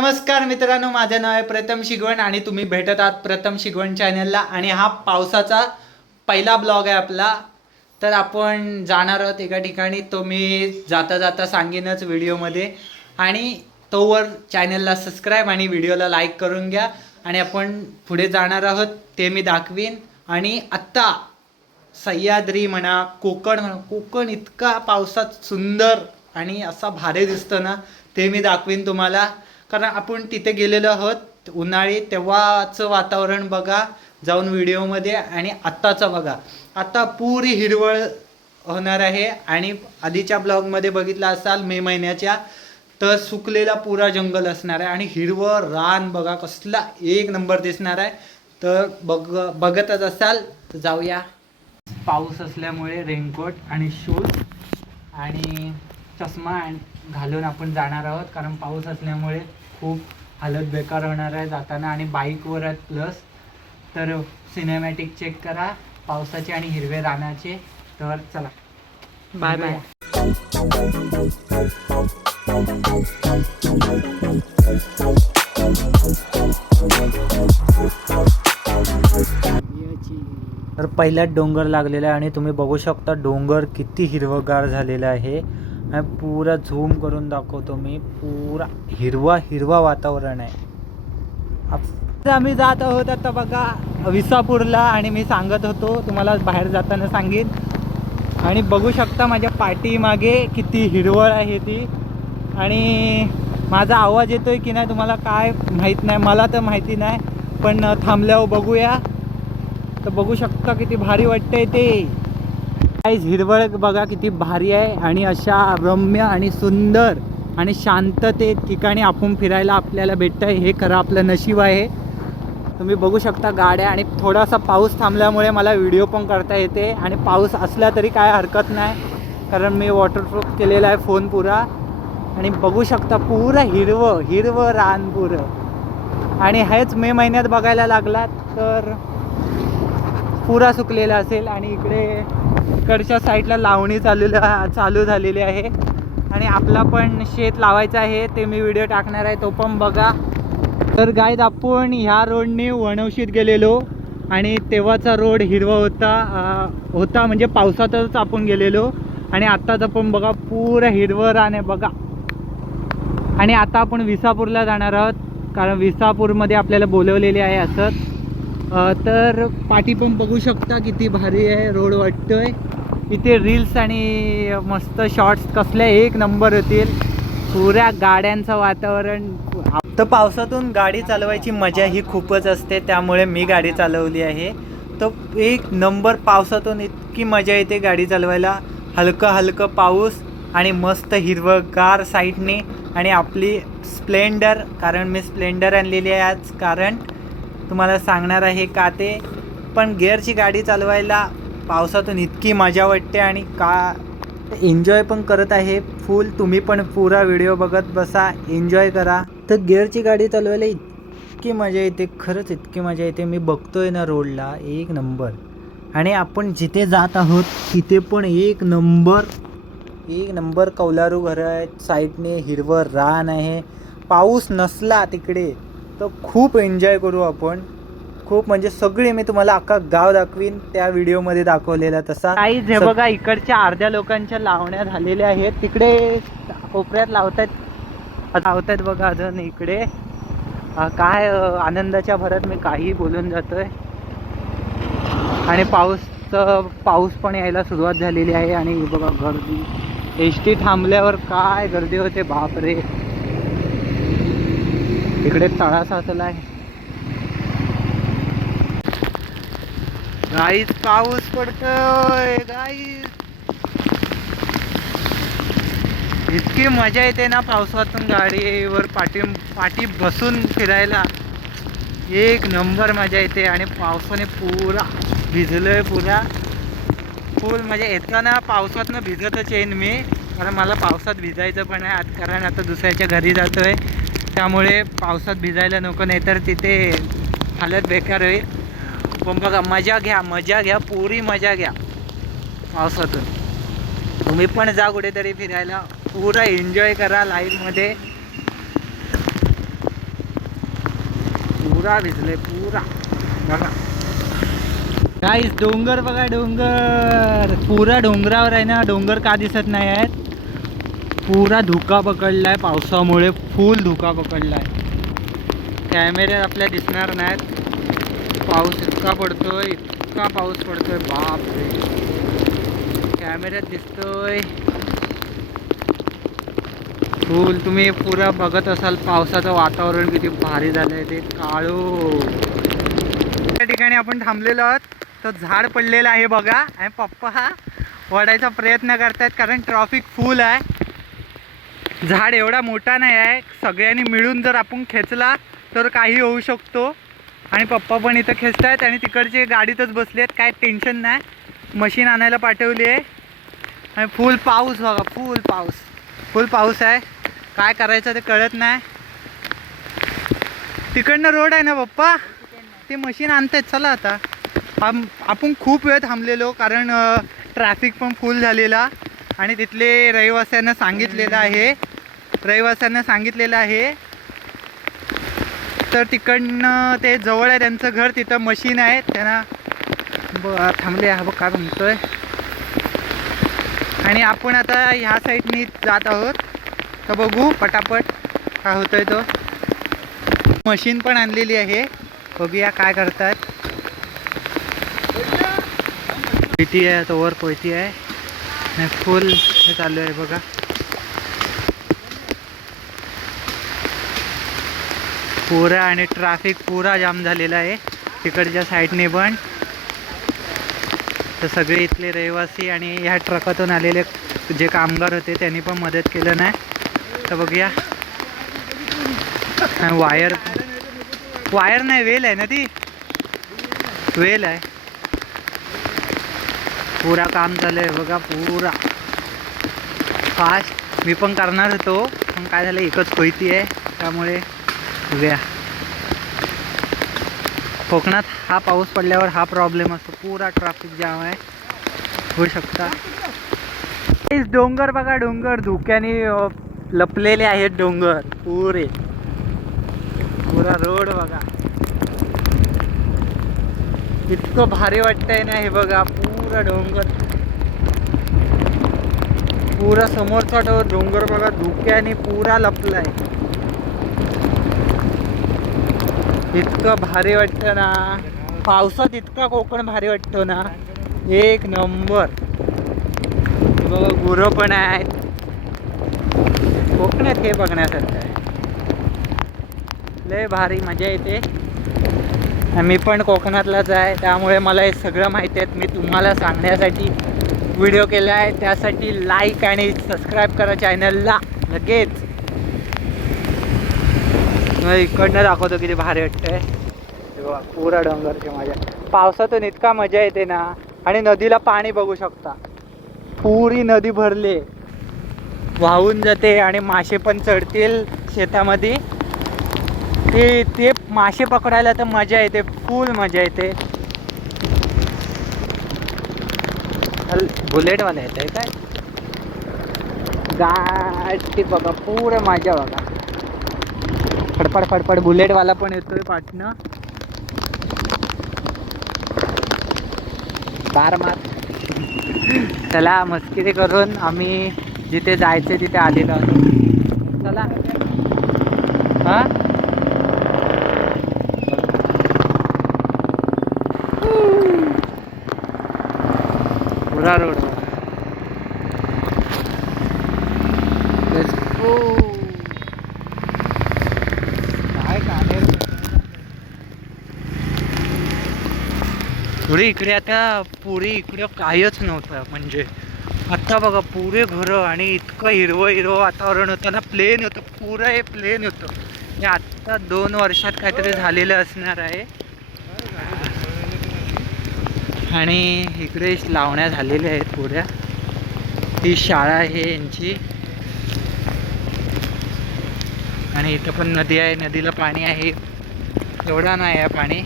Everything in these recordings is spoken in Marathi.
नमस्कार मित्रांनो माझं नाव आहे प्रथम शिगवण आणि तुम्ही भेटत आहात प्रथम शिगवण चॅनलला. आणि हा पावसाचा पहिला ब्लॉग आहे आपला. तर आपण जाणार आहोत एका ठिकाणी. तो मी जाता जाता सांगेनच व्हिडिओमध्ये. आणि तोवर चॅनलला सबस्क्राईब आणि व्हिडिओला लाईक करून घ्या. आणि आपण पुढे जाणार आहोत ते मी दाखवीन. आणि आत्ता सह्याद्री म्हणा कोकण म्हणा कोकण इतका पावसात सुंदर आणि असा भारी दिसतो ना ते मी दाखवीन तुम्हाला. कारण आपण तिथे गेलेलो आहोत उन्हाळी तेव्हाचं वातावरण बघा जाऊन व्हिडिओमध्ये आणि आत्ताचं बघा. आत्ता पुरी हिरवळ होणार आहे आणि आधीच्या ब्लॉगमध्ये बघितला असाल मे महिन्याच्या तर सुकलेला पुरा जंगल असणार आहे आणि हिरवं रान बघा कसला एक नंबर दिसणार आहे. तर बघ बघतच असाल तर जाऊया. पाऊस असल्यामुळे रेनकोट आणि शूज आणि चष्मा घालून आपण जाणार आहोत कारण पाऊस असल्यामुळे खूप हालत बेकार होणार आहे जाताना आणि बाईकवर आहेत प्लस तर सिनेमॅटिक चेक करा पावसाचे आणि हिरवे रानाचे. तर चला. बाय बाय तर पहिल्यात डोंगर लागलेला आहे आणि तुम्ही बघू शकता डोंगर किती हिरवगार झालेला आहे. आणि पुरा झूम करून दाखवतो मी. पुरा हिरवा हिरवा वातावरण आहे. आम्ही जात आहोत आता बघा विसापूरला आणि मी सांगत होतो तुम्हाला बाहेर जाताना सांगेन. आणि बघू शकता माझ्या पाठीमागे किती हिरवळ आहे ती. आणि माझा आवाज येतोय की नाही तुम्हाला काय माहीत नाही मला तर माहिती नाही. पण थांबल्यावर बघूया. तर बघू शकता किती भारी वाटतंय ते. काहीच हिरवळ बघा किती भारी आहे आणि अशा रम्य आणि सुंदर आणि शांततेत ठिकाणी आपण फिरायला आपल्याला भेटतं आहे हे खरं आपलं नशीब आहे. तुम्ही बघू शकता गाड्या आणि थोडासा पाऊस थांबल्यामुळे मला व्हिडिओ पण करता येते. आणि पाऊस असला तरी काय हरकत नाही कारण मी वॉटरप्रूफ केलेला आहे फोन पुरा. आणि बघू शकता पुरं हिरवं हिरवं रान पुरं. आणि हेच मे महिन्यात बघायला लागलात तर पुरा सुकलेला असेल आणि इकडे इकडच्या साईडला लावणी चालू चालू झालेली आहे. आणि आपला पण शेत लावायचं आहे ते मी व्हिडिओ टाकणार आहे तो पण बघा. तर गायत आपण ह्या रोडने वणवशीत गेलेलो आणि तेव्हाचा रोड हिरवा होता. आ, होता म्हणजे पावसातच आपण गेलेलो. आणि आत्ताच आपण बघा पुरं हिरवं रान आहे बघा. आणि आता आपण विसापूरला जाणार आहोत कारण विसापूरमध्ये आपल्याला बोलवलेले आहे असंच. तर पाठी पण बघू शकता किती भारी आहे रोड वाटतोय. इथे रील्स आणि मस्त शॉर्ट्स कसल्या एक नंबर होतील पुऱ्या गाड्यांचं वातावरण. तर पावसातून गाडी चालवायची मजा ही खूपच असते त्यामुळे मी गाडी चालवली आहे. तर एक नंबर पावसातून इतकी मजा येते गाडी चालवायला. हलकं हलकं पाऊस आणि मस्त हिरवंगार साईडने आणि आपली स्प्लेंडर कारण मी स्प्लेंडर आणलेली आहे आज कारण तुम्हाला सांगणार आहे का ते? पण गिअरची गाडी चालवायला पावसातून इतकी मजा वाटते आणि का एन्जॉय पण करत आहे. फुल तुम्ही पण पुरा व्हिडिओ बघत बसा. एन्जॉय करा. तर गिअरची गाडी चालवायला इतकी मजा येते. खरंच इतकी मजा येते. मी बघतोय ना रोडला एक नंबर. आणि आपण जिथे जात आहोत तिथे पण एक नंबर एक नंबर कौलारू घरं आहेत. साईडने हिरवं रान आहे. पाऊस नसला तिकडे. तर खूप एन्जॉय करू आपण. खूप म्हणजे सगळे मी तुम्हाला अख्खा गाव दाखवीन त्या व्हिडिओमध्ये दाखवलेला तसा. काही हे बघा इकडच्या अर्ध्या लोकांच्या लावण्या झालेल्या आहेत. तिकडे कोपऱ्यात लावतात लावतात बघा अजून इकडे. काय आनंदाच्या भरात मी काही बोलून जातोय. आणि पाऊस पाऊस पण यायला सुरुवात झालेली आहे. आणि बघा गर्दी. एस टी थांबल्यावर काय गर्दी होते बापरे. इकडे तळा साचला आहे गाईच पाऊस पडतोय गाईच इतकी मजा येते ना पावसातून गाडीवर पाठी पाठी बसून फिरायला. एक नंबर मजा येते आणि पावसाने पुरा भिजलोय पुरा. फुल म्हणजे येताना पावसातनं भिजतच येईन मी. कारण मला पावसात भिजायचं पण आहे. आज कारण आता दुसऱ्याच्या घरी जातोय. त्यामुळे पावसात भिजायला नको नाही तर तिथे हालत बेकार होईल. पण बघा मजा घ्या मजा घ्या पुरी मजा घ्या. पावसातून. तुम्ही पण जा कुठेतरी फिरायला. पुरा एन्जॉय करा लाईफमध्ये पुरा भिजले पुरा. बघा. काहीच डोंगर बघा डोंगर. पुरा डोंगरावर आहे ना डोंगर का दिसत नाही आहेत? पुरा धुका पकडला आहे पावसामुळे फुल धुका पकडला आहे कॅमेऱ्यात आपल्या दिसणार नाहीत. पाऊस इतका पडतोय इतका पाऊस पडतोय बाप रे कॅमेऱ्यात दिसतोय. फुल तुम्ही पुरा बघत असाल पावसाचं वातावरण किती भारी झालंय ते काळो. त्या ठिकाणी आपण थांबलेलो आहोत. तो झाड पडलेलं आहे बघा. आणि पप्पा हा वडायचा प्रयत्न करतायत कारण ट्रॉफिक फुल आहे. झाड एवढा मोठा नाही आहे. सगळ्यांनी मिळून जर आपण खेचला तर काही होऊ शकतो. आणि पप्पा पण इथं खेचत आहेत आणि तिकडचे गाडीतच बसले आहेत. काय टेन्शन नाही. मशीन आणायला पाठवली आहे. आणि फुल पाऊस बघा फुल पाऊस. फुल पाऊस आहे. काय करायचं ते कळत नाही. तिकडनं रोड आहे ना पप्पा? ते मशीन आणतायत. चला आता. आम आपण खूप वेळ थांबलेलो कारण ट्रॅफिक पण फुल झालेला. आणि तिथले रहिवाशांना सांगितलेलं आहे. रहिवाशांना सांगितलेलं आहे. तर तिकडनं ते जवळ आहे त्यांचं घर तिथं मशीन आहे. त्यांना ब थांबले हा बघ काय म्हणतोय. आणि आपण आता ह्या साईडनी जात आहोत. तर बघू पटापट काय होतोय तो. मशीन पण आणलेली आहे. बघूया काय करतात. भीती आहे तो वर कोयती आहे. नाही फुल हे चालू आहे बघा. पुरा आणि ट्रॅफिक पुरा जाम झालेला आहे. तिकडच्या साईडने पण. तर सगळे इथले रहिवासी आणि ह्या ट्रकातून आलेले जे कामगार होते त्यांनी पण मदत केलं नाही. तर बघूया. वायर वायर नाही वेल आहे ना ती? वेल आहे. पुरा काम चालू आहे बघा पुरा. फास्ट मी पण करणार होतो पण काय झालं एकच खोयती आहे. त्यामुळे उद्या कोकणात हा पाऊस पडल्यावर हा प्रॉब्लेम असतो. पुरा ट्रॅफिक जाम आहे. होऊ शकता. डोंगर बघा डोंगर. धुक्याने लपलेले आहेत डोंगर. पुरे. पुरा रोड बघा. इतकं भारी वाटतंय ना हे बघा. पुरा डोंगर. पुरा समोरचा डो- डोंगर बघा धुक्याने पुरा लपलाय. इतकं भारी वाटतं ना. पावसात इतका कोकण भारी वाटतो ना. एक नंबर. बघा गुरं पण आहेत. कोकणात हे बघण्यासारखं आहे. लय भारी मजा येते. मी पण कोकणातलाच आहे. त्यामुळे मला हे सगळं माहिती आहेत. मी तुम्हाला सांगण्यासाठी व्हिडिओ केला आहे. त्यासाठी लाईक आणि सबस्क्राईब करा चॅनलला लगेच. मग इकडनं दाखवतो किती भारी वाटतंय. पुरा डोंगरची मजा पावसातून इतका मजा येते ना. आणि नदीला पाणी बघू शकता. पुरी नदी भरली. वाहून जाते आणि मासे पण चढतील शेतामध्ये. ते ते मासे पकडायला तर मजा येते फुल मजा येते. हल बुलेटवाला येत आहे काय? गाठी बघा पूर मजा बघा फडफड फडफड बुलेटवाला पण येतोय पाटणं बार मार. चला मस्किरी करून आम्ही जिथे जायचे तिथे आलेलो चला. हा? पुरा रोड. Let's go. काय कानेर पुढे इकडे आता पुढे इकडे काहीच नव्हतं म्हणजे. आता बघा पुरे घरं आणि इतकं हिरवं हिरवं वातावरण होतं ना प्लेन होतं पुरं हे प्लेन होतं. हे आत्ता दोन वर्षात काहीतरी झालेलं असणार आहे. आणि इकडे लावण्या झालेल्या आहेत पुऱ्या ही शाळा आहे यांची. आणि इथं पण नदी आहे नदीला पाणी आहे. एवढा नाही आहे पाणी.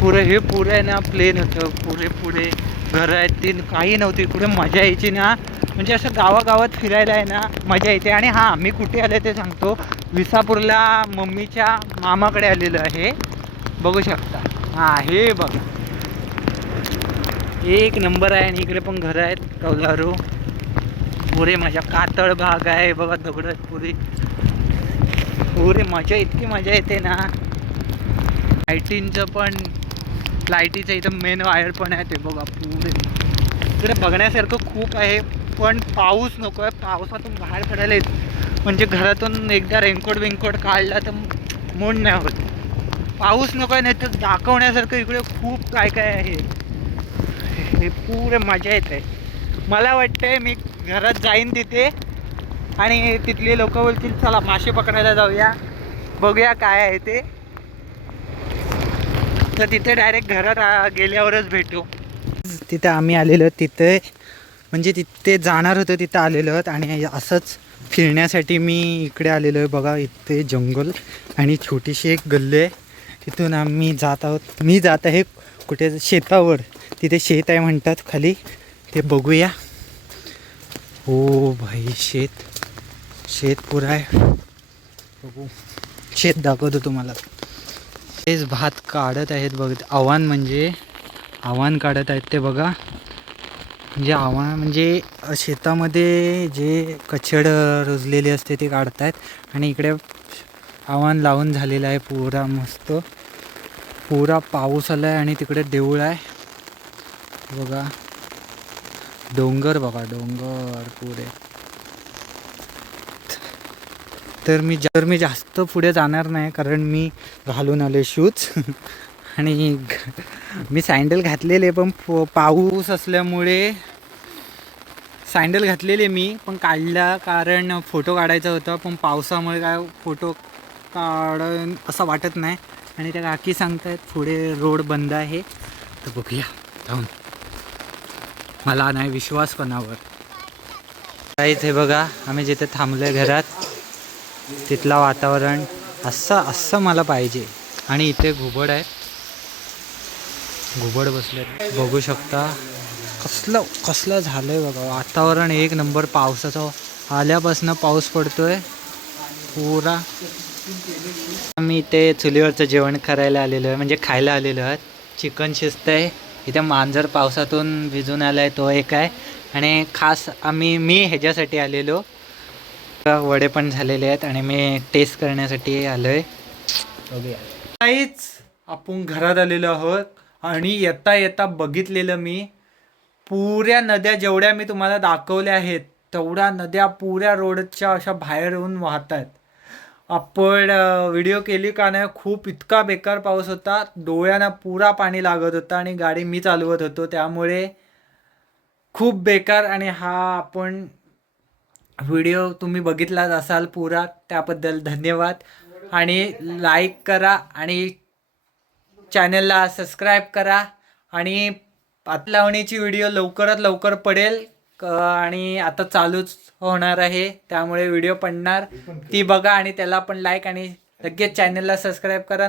पुरं हे पुरं आहे ना प्लेन होतं. पुरे पुढे घरं आहेत ती काही नव्हती. इकडे मजा यायची ना. म्हणजे असं गावागावात फिरायला आहे ना मजा येते आणि हां मी कुठे आले ते सांगतो. विसापूरला मम्मीच्या मामाकडे आलेलो आहे. बघू शकता. हां हे बघा. एक नंबर आहे आणि इकडे पण घरं आहेत कौलारू. पुरे माझ्या कातळ भाग आहे बघा दगड पुरी पुरे. पुरे मजा इतकी मजा येते ना. लाईटींचं पण लाईटीचं इथं मेन वायर पण आहे ते बघा पुरे. इकडे बघण्यासारखं खूप आहे पण पाऊस नको आहे. पावसातून बाहेर पडायला येत म्हणजे घरातून एकदा रेनकोट बिनकोट काढला तर मूड नाही होत. पाऊस नको आहे नाही तर दाखवण्यासारखं इकडे खूप काय काय आहे. हे पुरे मजा येत. आहे मला वाटतंय मी घरात जाईन तिथे आणि तिथले लोक बोलतील चला मासे पकडायला जाऊया. बघूया काय आहे ते. तर तिथे डायरेक्ट घरात गेल्यावरच भेटू. तिथे आम्ही आलेलो तिथे. म्हणजे तिथे जाणार होतो तिथं आलेलो आणि असंच फिरण्यासाठी मी इकडे आलेलो आहे. बघा इथे जंगल आणि छोटीशी एक गल्ली आहे. तिथून आम्ही जात आहोत. मी जात आहे कुठे? शेतावर. तिथे शेत आहे म्हणतात खाली. ते बघूया. हो भाई शेत. शेत पुरा आहे. बघू. शेत दाखवतो तुम्हाला. तेच भात काढत आहेत बघ. आव्हान म्हणजे आव्हान काढत आहेत ते बघा. म्हणजे आव्हान म्हणजे शेतामध्ये जे कचड रुजलेले असते ते काढतायत. आणि इकडे आव्हान लावून झालेलं आहे पुरा मस्त. पुरा पाऊस आला आहे आणि तिकडे देऊळ आहे. बघा. डोंगर बघा डोंगर पुढे. तर मी जर मी जास्त पुढे जाणार नाही कारण मी घालून आले शूज आणि मी सँडल घातलेले पण पाऊस असल्यामुळे सँडल घातलेले मी पण काढला कारण फोटो काढायचा होता पण पावसामुळे काय फोटो काढ असं वाटत नाही. आणि त्या काकी सांगतायत पुढे रोड बंद आहे. तर बघूया जाऊन. मला नाही विश्वास कोणावर? काहीच हे बघा आम्ही जिथे थांबलोय घरात तिथला वातावरण असं असं मला पाहिजे. आणि इथे घुबड आहे घुबड बसले बघू शकता कसलं कसलं झालंय बघा. वातावरण एक नंबर पावसाचं. आल्यापासून पाऊस पडतोय. पुरा. आम्ही इथे चुलीवरचं जेवण करायला आलेलो आहे. म्हणजे खायला आलेलो आहे चिकन शिजत आहे इथे मांजर पावसातून भिजून आलाय तो एक आहे. आणि खास आम्ही मी ह्याच्यासाठी आलेलो. वडे पण झालेले आहेत आणि मी टेस्ट करण्यासाठी आलो आहे काहीच आपण घरात आलेलो आहोत आणि येता येता बघितलेलं मी. पुऱ्या नद्या जेवढ्या मी तुम्हाला दाखवल्या आहेत तेवढ्या नद्या पुऱ्या रोडच्या अशा बाहेर येऊन वाहत आहेत आपण व्हिडिओ केली का नाही खूप इतका बेकार पाऊस होता. डोळ्यांना पुरा पाणी लागत होतं आणि गाडी मी चालवत होतो. त्यामुळे खूप बेकार आणि हा आपण व्हिडिओ तुम्ही बघितलाच असाल पुरा. त्याबद्दल धन्यवाद. आणि लाईक करा आणि चॅनलला सबस्क्राईब करा. आणि पात लावणीची व्हिडिओ लवकरात लवकर पडेल. आणि आता चालूच होणार आहे त्यामुळे व्हिडिओ पडणार. ती बघा आणि त्याला पण लाईक आणि लगेच चॅनलला सबस्क्राईब करा.